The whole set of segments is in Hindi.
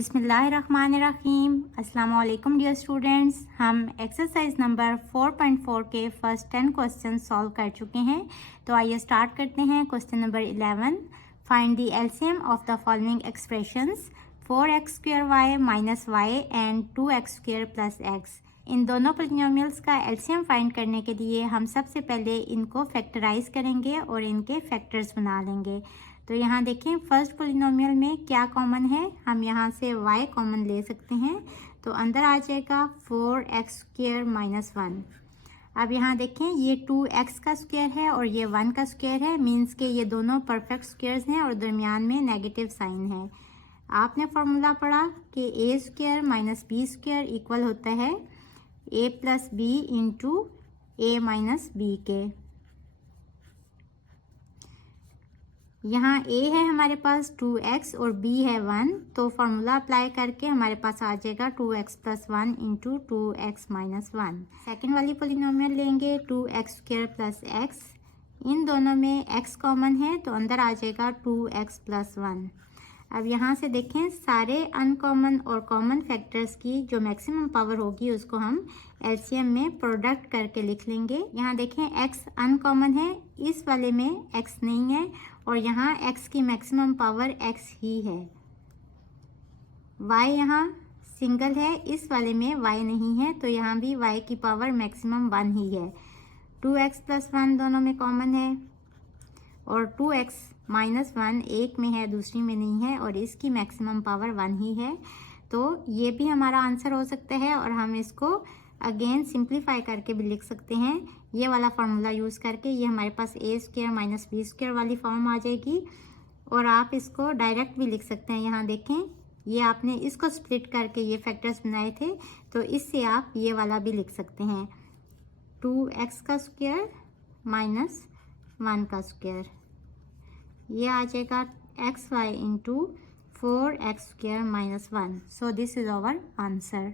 बिस्मिल्लाहिर्रहमानिर्रहीम। अस्सलाम वालेकुम डियर स्टूडेंट्स। हम एक्सरसाइज नंबर 4.4 के फर्स्ट 10 क्वेश्चन सॉल्व कर चुके हैं। तो आइए स्टार्ट करते हैं। Question number 11, find the LCM of the following expressions 4x² y minus Y and 2x² plus X. इन दोनों पोलिनोमियल्स का एलसीएम फाइंड करने के लिए हम सबसे पहले इनको फैक्टराइज करेंगे और इनके फैक्टर्स बना लेंगे। तो यहाँ देखें, फर्स्ट पोलिनोमियल में क्या कॉमन है, हम यहाँ से y कॉमन ले सकते हैं। तो अंदर आ जाएगा 4x² माइनस 1। अब यहाँ देखें, ये 2x का स्क्वायर है और ये 1 का स्क्वायर है, मीन्स के ये दोनों परफेक्ट स्क्वायर्स हैं और दरमियान में नेगेटिव साइन है। आपने फार्मूला पढ़ा कि a² माइनस b² इक्वल होता है a plus B into a minus B के। यहाँ a है हमारे पास 2x और b है 1, तो फार्मूला अप्लाई करके हमारे पास आ जाएगा 2x plus 1 into 2x minus 1। Second वाली पोलिनोमियल लेंगे 2x² प्लस x। इन दोनों में x कॉमन है तो अंदर आ जाएगा 2x प्लस 1। अब यहाँ से देखें, सारे अनकॉमन और कॉमन फैक्टर्स की जो मैक्सिमम पावर होगी उसको हम एलसीएम में प्रोडक्ट करके लिख लेंगे। यहाँ देखें, x अनकॉमन है, इस वाले में x नहीं है और यहाँ x की मैक्सिमम पावर x ही है। y यहाँ सिंगल है, इस वाले में y नहीं है, तो यहाँ भी y की पावर मैक्सिमम 1 ही है। 2x प्लस 1 दोनों में कॉमन है और 2x माइनस 1 एक में है, दूसरी में नहीं है, और इसकी मैक्सिमम पावर 1 ही है। तो ये भी हमारा आंसर हो सकता है और हम इसको अगेन सिंप्लीफाई करके भी लिख सकते हैं। ये वाला फार्मूला यूज़ करके ये हमारे पास a² माइनस b² वाली फॉर्म आ जाएगी। और आप इसको डायरेक्ट भी लिख सकते हैं। यहाँ देखें, ये आपने इसको स्प्लिट करके ये फैक्टर्स बनाए थे, तो इससे आप ये वाला भी लिख सकते हैं 2x का स्क्वायर माइनस 1 का स्क्वायर। ये आ जाएगा xy into 4x² minus 1। So this is our answer.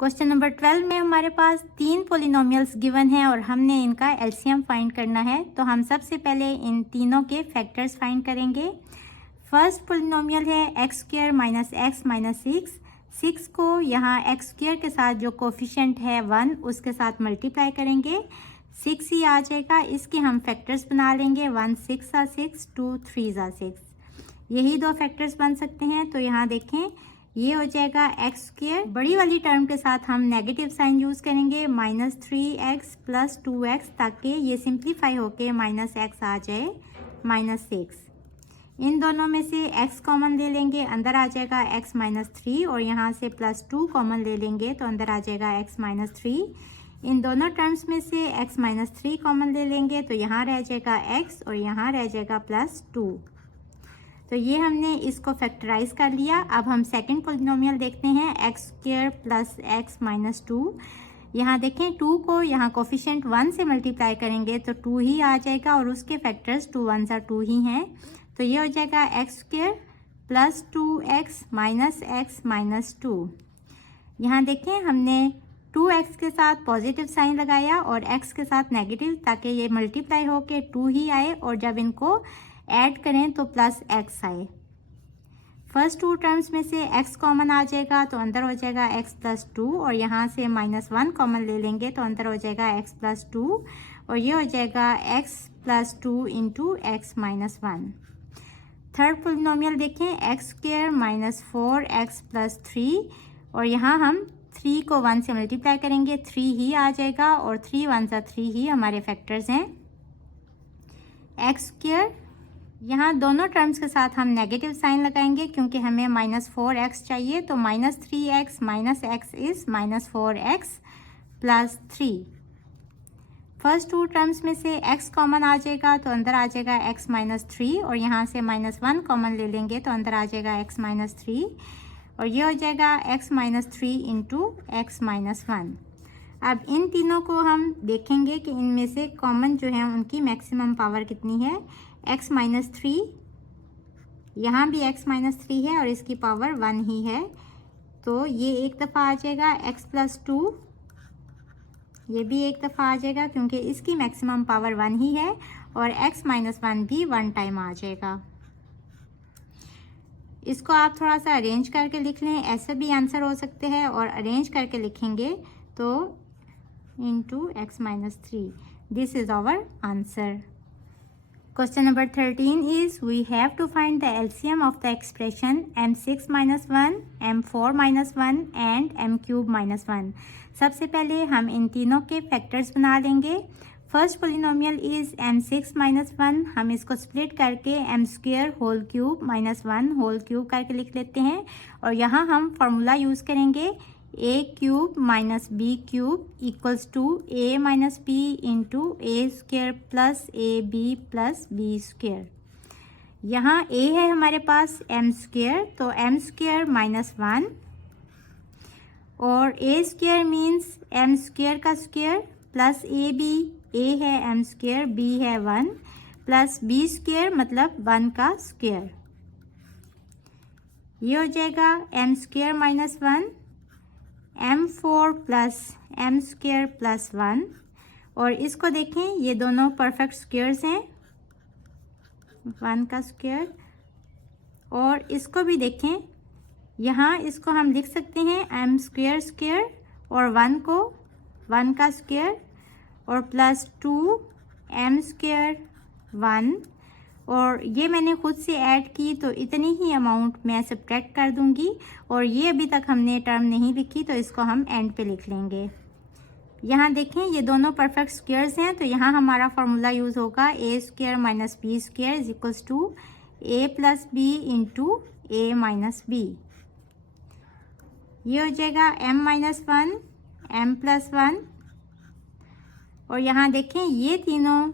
Question number 12 में हमारे पास 3 पोलिनोमियल्स गिवन हैं और हमने इनका एलसीएम फाइंड करना है। तो हम सबसे पहले इन तीनों के फैक्टर्स फाइंड करेंगे। फर्स्ट पोलिनोमियल है x² माइनस x माइनस 6 को यहाँ x² के साथ जो कोफिशिएंट है 1 उसके साथ मल्टीप्लाई करेंगे, 6 ही आ जाएगा। इसके हम फैक्टर्स बना लेंगे, 1 6 ज़ा 6, 2 3 ज़ा 6। यही दो फैक्टर्स बन सकते हैं। तो यहाँ देखें, ये हो जाएगा x²। बड़ी वाली टर्म के साथ हम नेगेटिव साइन यूज़ करेंगे, माइनस 3x प्लस 2x, ताकि ये सिंप्लीफाई होके माइनस x आ जाए माइनस 6। इन दोनों में से x कॉमन ले लेंगे, अंदर आ जाएगा x माइनस 3, और यहाँ से प्लस 2 कॉमन ले लेंगे तो अंदर आ जाएगा x माइनस 3। इन दोनों टर्म्स में से x माइनस 3 कॉमन ले लेंगे तो यहाँ रह जाएगा x और यहाँ रह जाएगा प्लस 2। तो ये हमने इसको फैक्टराइज कर लिया। अब हम सेकंड पोलिनोमियल देखते हैं, x² प्लस x माइनस 2। यहाँ देखें, 2 को यहाँ कोफिशिएंट 1 से मल्टीप्लाई करेंगे तो 2 ही आ जाएगा और उसके फैक्टर्स 2 1 ज़ा 2 ही हैं। तो ये हो जाएगा x² plus 2x minus x minus 2। यहाँ देखें, हमने 2x के साथ पॉजिटिव साइन लगाया और x के साथ नेगेटिव, ताकि ये मल्टीप्लाई होके 2 ही आए और जब इनको ऐड करें तो प्लस x आए। फर्स्ट 2 टर्म्स में से x कॉमन आ जाएगा तो अंदर हो जाएगा x प्लस 2, और यहाँ से माइनस 1 कॉमन ले लेंगे तो अंदर हो जाएगा x प्लस 2, और ये हो जाएगा x plus 2 into x minus 1। Third polynomial देखें, x² माइनस 4x प्लस 3, और यहाँ हम 3 को 1 से मल्टीप्लाई करेंगे, 3 ही आ जाएगा और 3 1 ज़ा 3 ही हमारे फैक्टर्स हैं। x², यहाँ दोनों टर्म्स के साथ हम नेगेटिव साइन लगाएंगे क्योंकि हमें माइनस 4x चाहिए, तो minus 3x minus x is minus 4x plus 3। First 2 terms में से x कॉमन आ जाएगा तो अंदर आ जाएगा x माइनस 3, और यहाँ से माइनस 1 कॉमन ले लेंगे तो अंदर आ जाएगा x माइनस 3, और ये हो जाएगा x minus 3 into x minus 1। अब इन तीनों को हम देखेंगे कि इनमें से कॉमन जो है उनकी मैक्सिमम पावर कितनी है। x माइनस 3, यहाँ भी x माइनस 3 है और इसकी पावर 1 ही है, तो ये एक दफ़ा आ जाएगा। x प्लस 2, ये भी एक दफ़ा आ जाएगा क्योंकि इसकी मैक्सिमम पावर 1 ही है, और x माइनस 1 भी 1 टाइम आ जाएगा। इसको आप थोड़ा सा अरेंज करके लिख लें, ऐसे भी आंसर हो सकते हैं, और अरेंज करके लिखेंगे तो into x minus 3, this is our answer. Question number 13 is we have to find the LCM of the expression m6 minus 1, m4 minus 1 and m cube minus 1। सबसे पहले हम इन तीनों के फैक्टर्स बना लेंगे। First polynomial is m6 minus 1, हम इसको स्प्लिट करके m square whole cube minus 1 whole cube करके लिख लेते हैं, और यहाँ हम फार्मूला यूज़ करेंगे a cube minus B cube equals to a minus B into A square plus A B plus B square. यहाँ a है हमारे पास m स्क्वेयर, तो m स्क्वेयर माइनस 1, और a square means m square का square plus A B, a है m स्क्वेयर, b है 1 प्लस b स्क्वेयर मतलब 1 का स्क्वेयर। ये हो जाएगा m square minus 1, m4 plus m square plus 1, और इसको देखें ये दोनों परफेक्ट स्क्वेयर्स हैं, 1 का स्क्वेयर, और इसको भी देखें, यहाँ इसको हम लिख सकते हैं m स्क्वेयर स्क्वेयर और 1 को 1 का स्क्वेयर और प्लस 2 m स्क्वेयर 1, और ये मैंने खुद से ऐड की तो इतनी ही अमाउंट मैं सब्ट्रैक्ट कर दूंगी, और ये अभी तक हमने टर्म नहीं लिखी तो इसको हम एंड पे लिख लेंगे। यहाँ देखें ये दोनों परफेक्ट स्क्वेयर्स हैं, तो यहाँ हमारा फार्मूला यूज़ होगा a square minus B square is equals to a plus B into A minus B. ये हो जाएगा m माइनस 1 m प्लस 1, और यहाँ देखें ये तीनों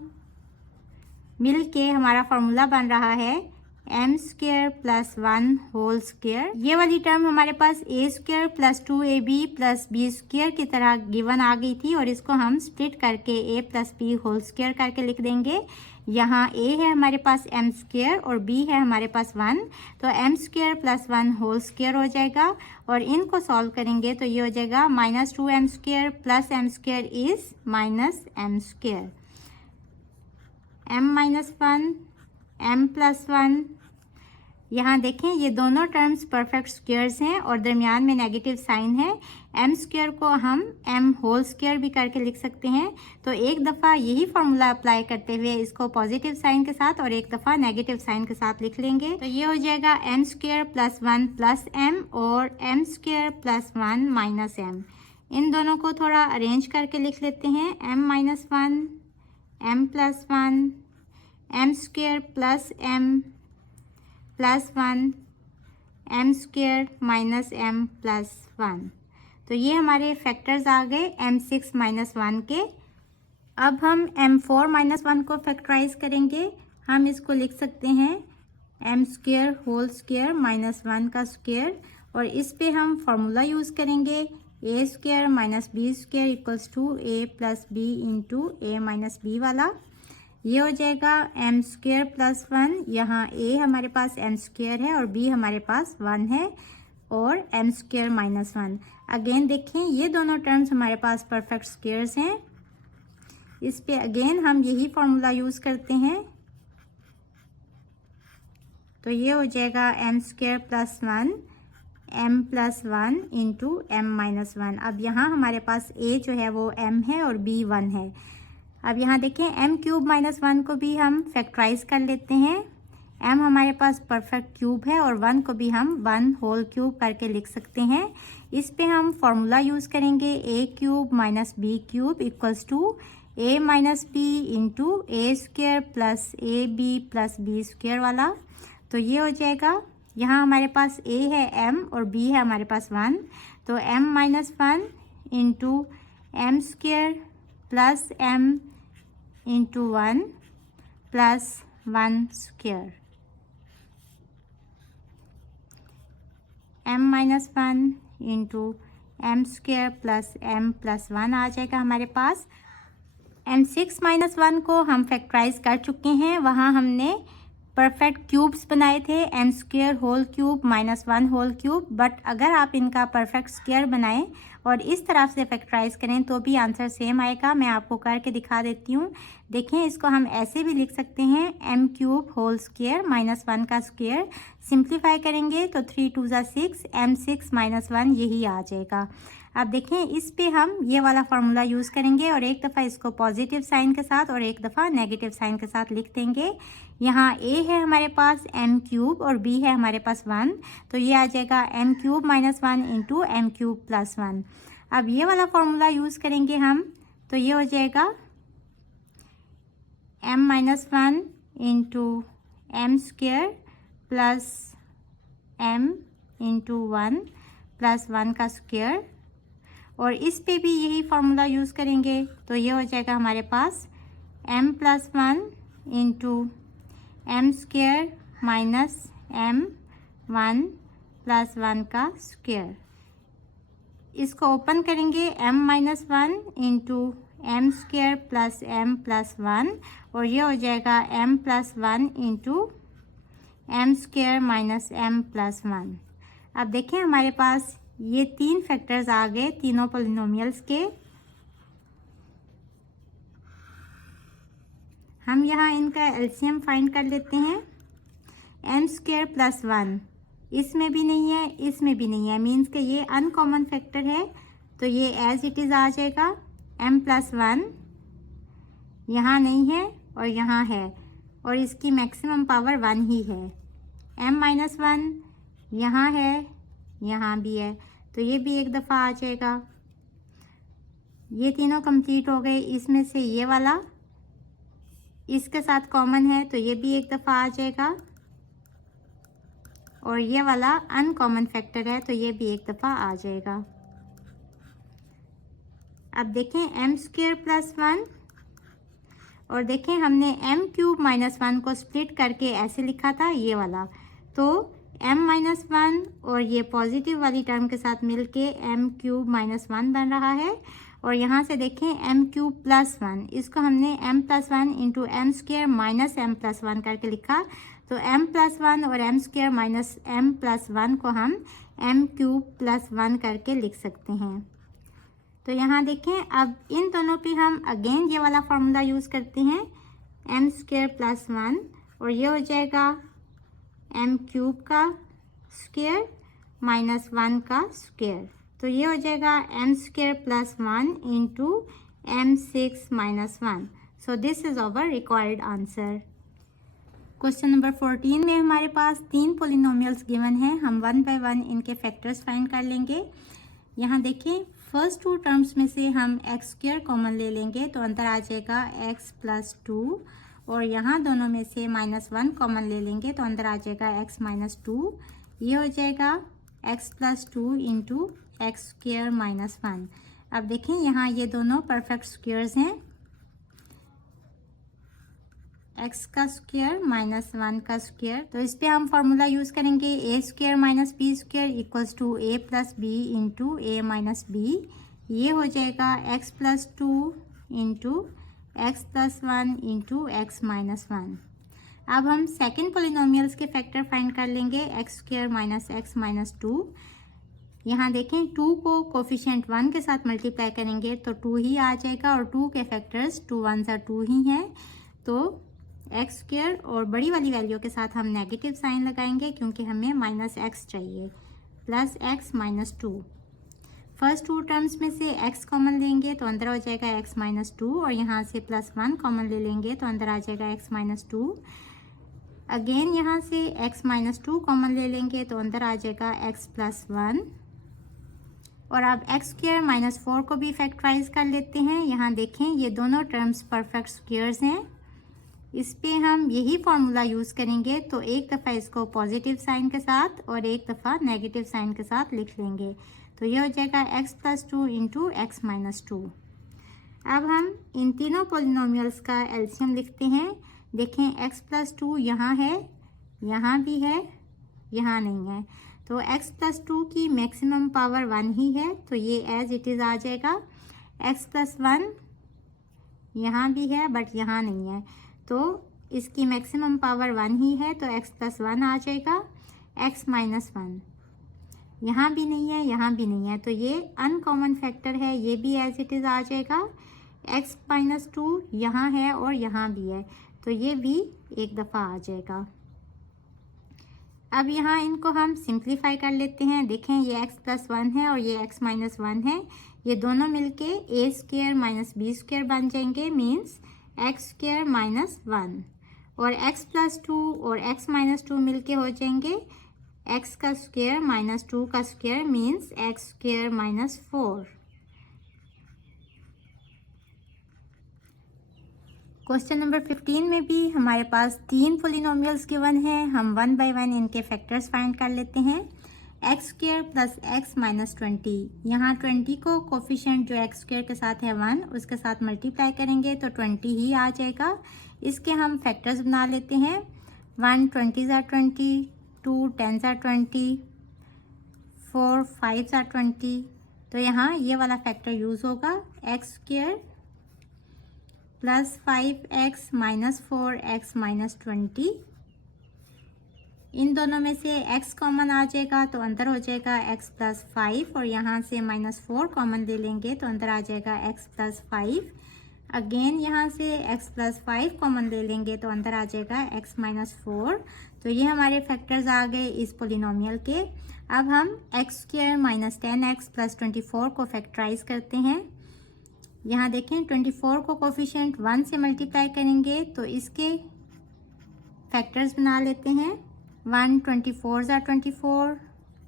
मिल के हमारा फार्मूला बन रहा है m square plus 1 whole square. ये वाली टर्म हमारे पास a square plus 2ab plus b square की तरह गिवन आ गई थी, और इसको हम स्प्लिट करके a plus b whole square करके लिख देंगे। यहाँ a है हमारे पास m स्क्वेयर और b है हमारे पास 1, तो m square plus 1 whole square हो जाएगा, और इनको सॉल्व करेंगे तो ये हो जाएगा minus 2m square plus m square is minus m square, m minus 1 m plus 1। यहाँ देखें ये दोनों टर्म्स परफेक्ट स्क्वेयर्स हैं और दरमियान में नेगेटिव साइन है। m स्क्वेयर को हम m होल स्क्वेयर भी करके लिख सकते हैं, तो एक दफ़ा यही फार्मूला अप्लाई करते हुए इसको पॉजिटिव साइन के साथ और एक दफ़ा नेगेटिव साइन के साथ लिख लेंगे, तो ये हो जाएगा m square plus 1 plus m और m square plus 1 minus m। इन दोनों को थोड़ा अरेंज करके लिख लेते हैं, m minus 1 m plus 1 m square plus m plus 1 m square minus m plus 1। तो ये हमारे फैक्टर्स आ गए m6 माइनस 1 के। अब हम m4 माइनस 1 को फैक्टराइज करेंगे। हम इसको लिख सकते हैं m square whole square minus 1 का स्क्वेयर, और इस पे हम फार्मूला यूज़ करेंगे a square minus B square equals to a plus B into A minus B वाला। ये हो जाएगा m स्क्वेयर प्लस 1, यहाँ a हमारे पास m स्क्वेयर है और b हमारे पास 1 है, और m स्क्वेयर माइनस 1। अगेन देखें ये दोनों टर्म्स हमारे पास परफेक्ट स्क्वेयर्स हैं, इस पे अगेन हम यही फार्मूला यूज़ करते हैं, तो ये हो जाएगा m square plus 1 m plus 1 into m minus 1। अब यहाँ हमारे पास a जो है वो m है और b 1 है। अब यहाँ देखें m क्यूब माइनस 1 को भी हम फैक्टराइज कर लेते हैं, m हमारे पास परफेक्ट क्यूब है और 1 को भी हम 1 होल क्यूब करके लिख सकते हैं। इस पे हम फार्मूला यूज़ करेंगे a cube minus b cube equals to a minus B into A square plus A B plus B square वाला। तो ये हो जाएगा, यहाँ हमारे पास a है m और b है हमारे पास 1, तो m minus 1 into m square plus m into 1 plus 1 square, m minus 1 into m square plus m plus 1 आ जाएगा हमारे पास। m6 माइनस 1 को हम फैक्टराइज कर चुके हैं, वहाँ हमने परफेक्ट क्यूब्स बनाए थे, M square whole cube minus 1 whole cube, but अगर आप इनका परफेक्ट स्क्वायर बनाएं और इस तरफ से फैक्टराइज करें तो भी आंसर सेम आएगा। मैं आपको करके दिखा देती हूँ। देखें, इसको हम ऐसे भी लिख सकते हैं, M cube whole square minus 1 का स्क्वायर। सिंप्लीफाई करेंगे तो 3 2 ज़ा 6, एम 6 माइनस 1 यही आ जाएगा। अब देखें, इस पे हम ये वाला फार्मूला यूज़ करेंगे और एक दफ़ा इसको पॉजिटिव साइन के साथ और एक दफ़ा नेगेटिव साइन के साथ लिख देंगे। यहाँ a है हमारे पास m क्यूब और b है हमारे पास 1, तो ये आ जाएगा m cube minus 1 into M cube plus 1। अब ये वाला फार्मूला यूज़ करेंगे हम, तो ये हो जाएगा m minus 1 into M square plus m into 1 plus 1 का स्क्वायर, और इस पे भी यही फार्मूला यूज़ करेंगे, तो ये हो जाएगा हमारे पास m plus 1 into M square minus m 1 plus 1 का स्क्वायर। इसको ओपन करेंगे, m minus 1 into M square plus m plus 1, और ये हो जाएगा m plus 1 into M square minus m plus 1। अब देखें, हमारे पास ये 3 फैक्टर्स आ गए तीनों पॉलिनोमियल्स के। हम यहाँ इनका एलसीएम फाइंड कर लेते हैं। एम स्क्वायर प्लस 1 इसमें भी नहीं है, इसमें भी नहीं है, मीन्स कि ये अनकॉमन फैक्टर है, तो ये एज इट इज़ आ जाएगा। m प्लस 1 यहाँ नहीं है और यहाँ है, और इसकी मैक्सिमम पावर 1 ही है। m माइनस 1 यहाँ है, यहाँ भी है, तो ये भी एक दफ़ा आ जाएगा। ये तीनों कंप्लीट हो गए। इसमें से ये वाला इसके साथ कॉमन है, तो ये भी एक दफ़ा आ जाएगा, और ये वाला अनकॉमन फैक्टर है, तो ये भी एक दफ़ा आ जाएगा। अब देखें, एम स्क्वायर प्लस 1, और देखें हमने एम क्यूब माइनस 1 को स्प्लिट करके ऐसे लिखा था, ये वाला, तो m माइनस 1 और ये पॉजिटिव वाली टर्म के साथ मिलके m क्यूब माइनस 1 बन रहा है। और यहाँ से देखें m क्यूब प्लस 1, इसको हमने m plus 1 into M square minus m plus 1 करके लिखा, तो m प्लस 1 और m square minus m plus 1 को हम m क्यूब प्लस 1 करके लिख सकते हैं। तो यहाँ देखें, अब इन दोनों पे हम अगेन ये वाला फार्मूला यूज़ करते हैं, m स्क्वायर प्लस 1, और ये हो जाएगा m क्यूब का स्क्वायर माइनस 1 का स्क्वायर, तो ये हो जाएगा m square plus 1 into M 6 minus 1। So this is our required answer. Question number 14 में हमारे पास 3 पोलिनोमियल्स गिवन हैं। हम 1 बाय 1 इनके फैक्टर्स फाइंड कर लेंगे। यहाँ देखें, फर्स्ट 2 टर्म्स में से हम एक्स स्क्वायर कॉमन ले लेंगे, तो अंदर आ जाएगा x प्लस 2, और यहाँ दोनों में से माइनस 1 कॉमन ले लेंगे, तो अंदर आ जाएगा x माइनस 2। ये हो जाएगा x plus 2 into X square minus 1। अब देखें, यहाँ ये दोनों परफेक्ट स्क्वायर्स हैं, x का स्क्वायर माइनस 1 का स्क्वायर, तो इस पे हम फार्मूला यूज़ करेंगे, a square minus b square equals to a plus b into a minus b। ये हो जाएगा x plus 2 into X plus 1 into X minus 1। अब हम सेकेंड पोलिनोमियल्स के फैक्टर फाइंड कर लेंगे, x square minus x minus 2। यहाँ देखें, 2 को कोफिशिएंट 1 के साथ मल्टीप्लाई करेंगे तो 2 ही आ जाएगा, और 2 के फैक्टर्स 2 1 ज़ा 2 ही हैं, तो एक्स स्क्वायर और बड़ी वाली वैल्यू के साथ हम नेगेटिव साइन लगाएंगे क्योंकि हमें माइनस एक्स चाहिए, plus x minus 2। First 2 terms में से x कॉमन लेंगे तो अंदर हो जाएगा x माइनस 2, और यहाँ से प्लस 1 कॉमन ले लेंगे तो अंदर आ जाएगा x माइनस 2। अगेन यहाँ से x माइनस 2 कॉमन ले लेंगे तो अंदर आ जाएगा x प्लस 1। और अब एक्स स्क्वायर माइनस 4 को भी फैक्टराइज कर लेते हैं। यहाँ देखें, ये दोनों टर्म्स परफेक्ट स्क्वायर्स हैं, इस पे हम यही फार्मूला यूज़ करेंगे, तो एक दफ़ा इसको पॉजिटिव साइन के साथ और एक दफ़ा नेगेटिव साइन के साथ लिख लेंगे, तो ये हो जाएगा x plus 2 into X minus 2। अब हम इन तीनों पोलिनोमियल्स का एलसीएम लिखते हैं। देखें, x प्लस 2 यहाँ है, यहाँ भी है, यहाँ नहीं है, तो x प्लस 2 की मैक्सिमम पावर 1 ही है, तो ये एज इट इज़ आ जाएगा। x प्लस 1 यहाँ भी है बट यहाँ नहीं है, तो इसकी मैक्सिमम पावर 1 ही है, तो x प्लस 1 आ जाएगा, x माइनस 1। यहाँ भी नहीं है, यहाँ भी नहीं है, तो ये अनकॉमन फैक्टर है, ये भी एज इट इज़ आ जाएगा। x माइनस 2 यहाँ है और यहाँ भी है, तो ये भी एक दफ़ा आ जाएगा। अब यहाँ इनको हम सिंप्लीफाई कर लेते हैं। देखें, ये x प्लस 1 है और ये x माइनस 1 है, ये दोनों मिलके a square minus b square बन जाएंगे, मीन्स x स्क्वायर माइनस 1। और x प्लस 2 और x माइनस 2 मिलके हो जाएंगे x का स्क्वायर माइनस 2 का square, means x square minus 4। Question number 15 में भी हमारे पास 3 पोलिनोमियल्स गिवन हैं। हम 1 बाय 1 इनके फैक्टर्स फाइंड कर लेते हैं। X square plus x minus 20, यहाँ 20 को कोफिशिएंट जो एक्स स्क्वायर के साथ है 1, उसके साथ मल्टीप्लाई करेंगे तो 20 ही आ जाएगा। इसके हम फैक्टर्स बना लेते हैं। 1 20 ज़ा 20, 2 10 ज़ा 20, 4 5 ज़ा 20, तो यहाँ ये वाला फैक्टर यूज़ होगा, x square plus 5x minus 4x minus 20। इन दोनों में से x कॉमन आ जाएगा तो अंदर हो जाएगा x प्लस 5, और यहाँ से माइनस 4 कॉमन ले लेंगे तो अंदर आ जाएगा x प्लस 5। अगेन यहाँ से x प्लस 5 कॉमन ले लेंगे तो अंदर आ जाएगा x माइनस 4। तो ये हमारे फैक्टर्स आ गए इस पोलिनोमियल के। अब हम x square minus 10x plus 24 को फैक्टराइज करते हैं। यहाँ देखें, 24 को कोफिशिएंट 1 से मल्टीप्लाई करेंगे तो इसके फैक्टर्स बना लेते हैं। 1 24 ज़ा 24,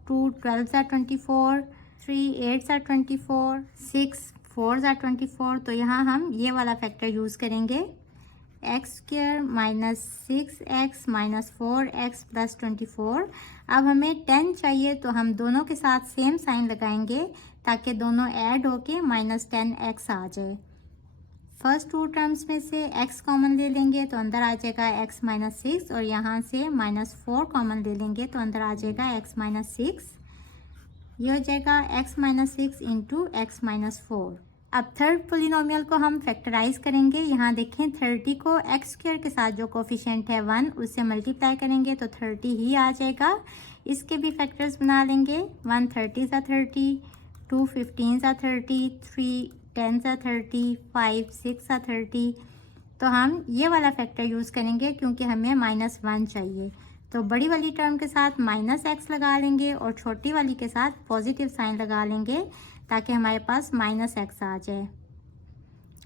2 12 ज़ा 24, 3 8 ज़ा 24, 6 4 ज़ा 24, तो यहाँ हम ये वाला फैक्टर यूज़ करेंगे, x square minus 6x minus 4x plus 24। अब हमें 10 चाहिए तो हम दोनों के साथ सेम साइन लगाएंगे ताकि दोनों ऐड होके माइनस 10x आ जाए। फर्स्ट 2 टर्म्स में से x कॉमन ले लेंगे तो अंदर आ जाएगा x माइनस 6, और यहाँ से माइनस 4 कॉमन ले लेंगे तो अंदर आ जाएगा x माइनस 6। ये हो जाएगा x minus 6 into X minus 4। अब थर्ड पोलिनोमियल को हम फैक्टराइज करेंगे। यहाँ देखें, 30 को एक्स स्क्वायर के साथ जो कोफिशिएंट है 1, उससे मल्टीप्लाई करेंगे तो 30 ही आ जाएगा। इसके भी फैक्टर्स बना लेंगे। 1 30 ज़ा 30, 2 15 ज़ा 30, 3 10 ज़ा 30, 5 6 ज़ा 30। तो हम ये वाला फैक्टर यूज़ करेंगे क्योंकि हमें माइनस 1 चाहिए, तो बड़ी वाली टर्म के साथ माइनस x लगा लेंगे और छोटी वाली के साथ पॉजिटिव साइन लगा लेंगे ताकि हमारे पास माइनस x आ जाए,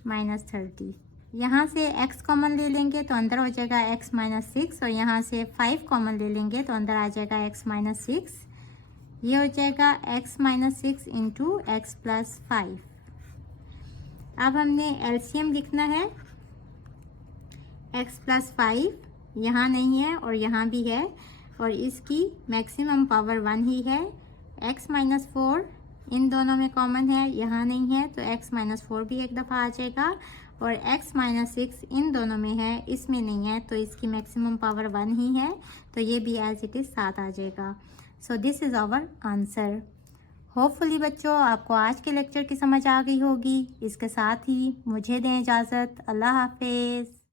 माइनस 30। यहाँ से x कॉमन ले लेंगे तो अंदर हो जाएगा x माइनस 6, और यहाँ से 5 कॉमन ले लेंगे तो अंदर आ जाएगा x माइनस 6। ये हो जाएगा x minus 6 into X plus 5। अब हमने एलसीएम लिखना है। x प्लस 5 यहाँ नहीं है और यहाँ भी है, और इसकी मैक्सिमम पावर 1 ही है। x माइनस 4 इन दोनों में कॉमन है, यहाँ नहीं है, तो x माइनस 4 भी एक दफ़ा आ जाएगा, और x माइनस 6 इन दोनों में है, इसमें नहीं है, तो इसकी मैक्सिमम पावर 1 ही है, तो ये भी एज इट इज़ 7 आ जाएगा। So this is our answer. Hopefully बच्चों आपको आज के लेक्चर की समझ आ गई होगी। इसके साथ ही मुझे दें इजाज़त। अल्लाह हाफिज़।